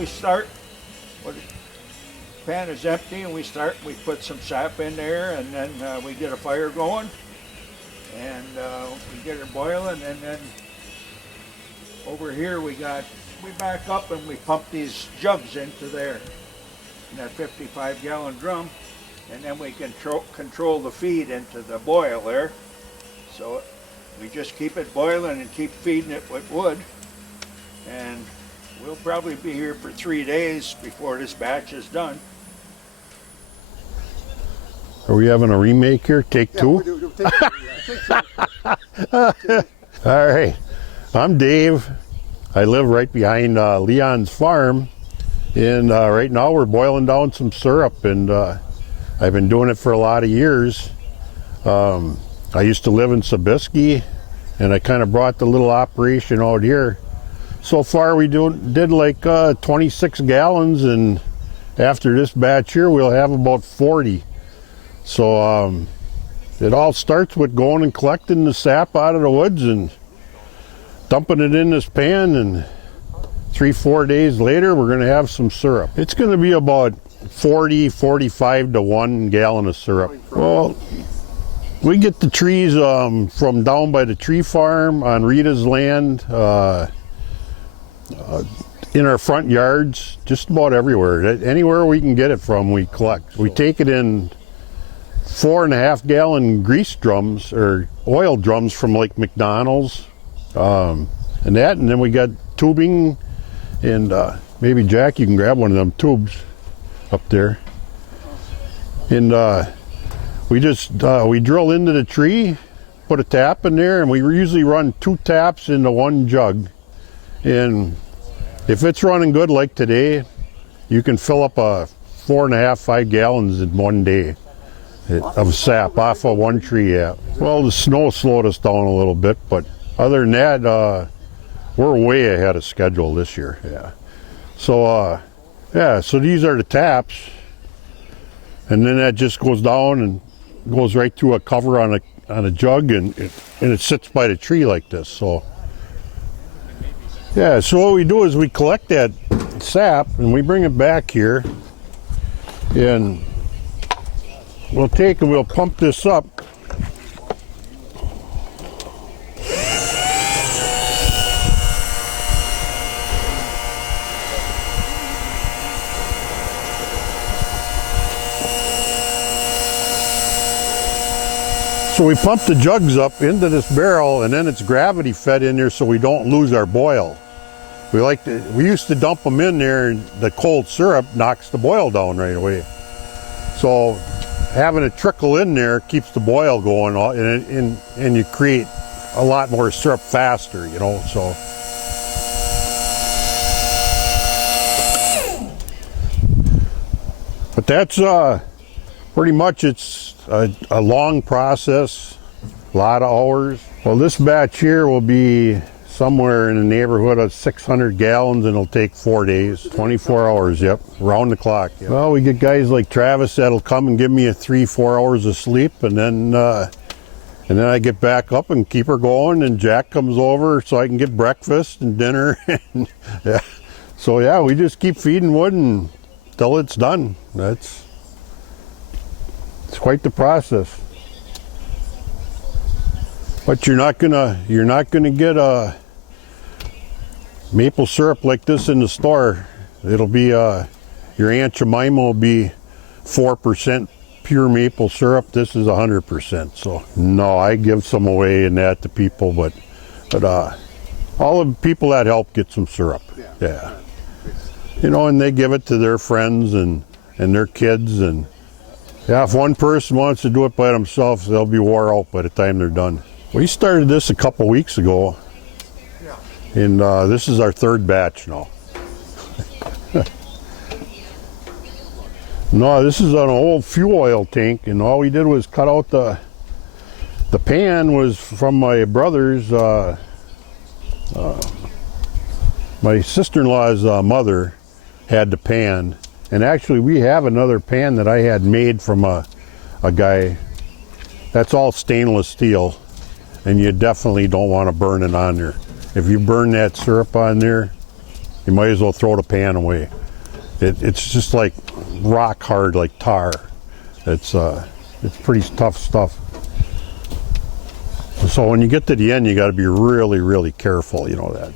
we start, when the pan is empty and we put some sap in there, and then we get a fire going, and we get it boiling, and then over here we back up and we pump these jugs into there, in that 55-gallon drum, and then we control the feed into the boil there. So we just keep it boiling and keep feeding it with wood, and we'll probably be here for 3 days before this batch is done. Are we having a remake here? Take two? All right. I'm Dave. I live right behind Leon's farm, and right now we're boiling down some syrup, and I've been doing it for a lot of years. I used to live in Sobieski, and I kind of brought the little operation out here. So far we did like 26 gallons, and after this batch here we'll have about 40. So it all starts with going and collecting the sap out of the woods and dumping it in this pan, and 3-4 days later we're going to have some syrup. It's going to be about 45 to 1 gallon of syrup. Well, we get the trees from down by the tree farm on Rita's land, in our front yards, just about everywhere. Anywhere we can get it from, we collect. We take it in 4.5 gallon grease drums or oil drums from like McDonald's, and then we got tubing, and maybe Jack, you can grab one of them tubes up there, and we drill into the tree, put a tap in there, and we usually run 2 taps into 1 jug. And if it's running good like today, you can fill up 4.5-5 gallons in 1 day of sap off of 1 tree. Yeah. Well, the snow slowed us down a little bit, but other than that, we're way ahead of schedule this year. Yeah. So so these are the taps, and then that just goes down and goes right through a cover on a jug, and it sits by the tree like this. So yeah, so what we do is we collect that sap and we bring it back here, and we'll take and we'll pump this up. So we pump the jugs up into this barrel, and then it's gravity fed in there so we don't lose our boil. We used to dump them in there, and the cold syrup knocks the boil down right away. So having it trickle in there keeps the boil going, and you create a lot more syrup faster, you know. So but that's pretty much, it's a long process, a lot of hours. Well, this batch here will be somewhere in the neighborhood of 600 gallons, and it'll take 4 days, 24 hours, yep, round the clock. Yep. Well, we get guys like Travis that'll come and give me 3-4 hours of sleep, and then I get back up and keep her going, and Jack comes over so I can get breakfast and dinner. And, yeah. So yeah, we just keep feeding wood until it's done. It's quite the process. But you're not gonna get a maple syrup like this in the store. It'll be your Aunt Jemima will be 4% pure maple syrup. This is 100%. So no, I give some away and that to people, but all the people that help get some syrup. Yeah. You know, and they give it to their friends and their kids, and yeah, if one person wants to do it by themselves, they'll be wore out by the time they're done. We started this a couple weeks ago, and this is our 3rd batch now. No, this is an old fuel oil tank, and all we did was cut out the pan was from my brother's, my sister-in-law's mother had the pan. And actually, we have another pan that I had made from a guy. That's all stainless steel, and you definitely don't want to burn it on there. If you burn that syrup on there, You might as well throw the pan away. It's just like rock hard, like tar. It's pretty tough stuff. So when you get to the end, you got to be really, really careful. You know that.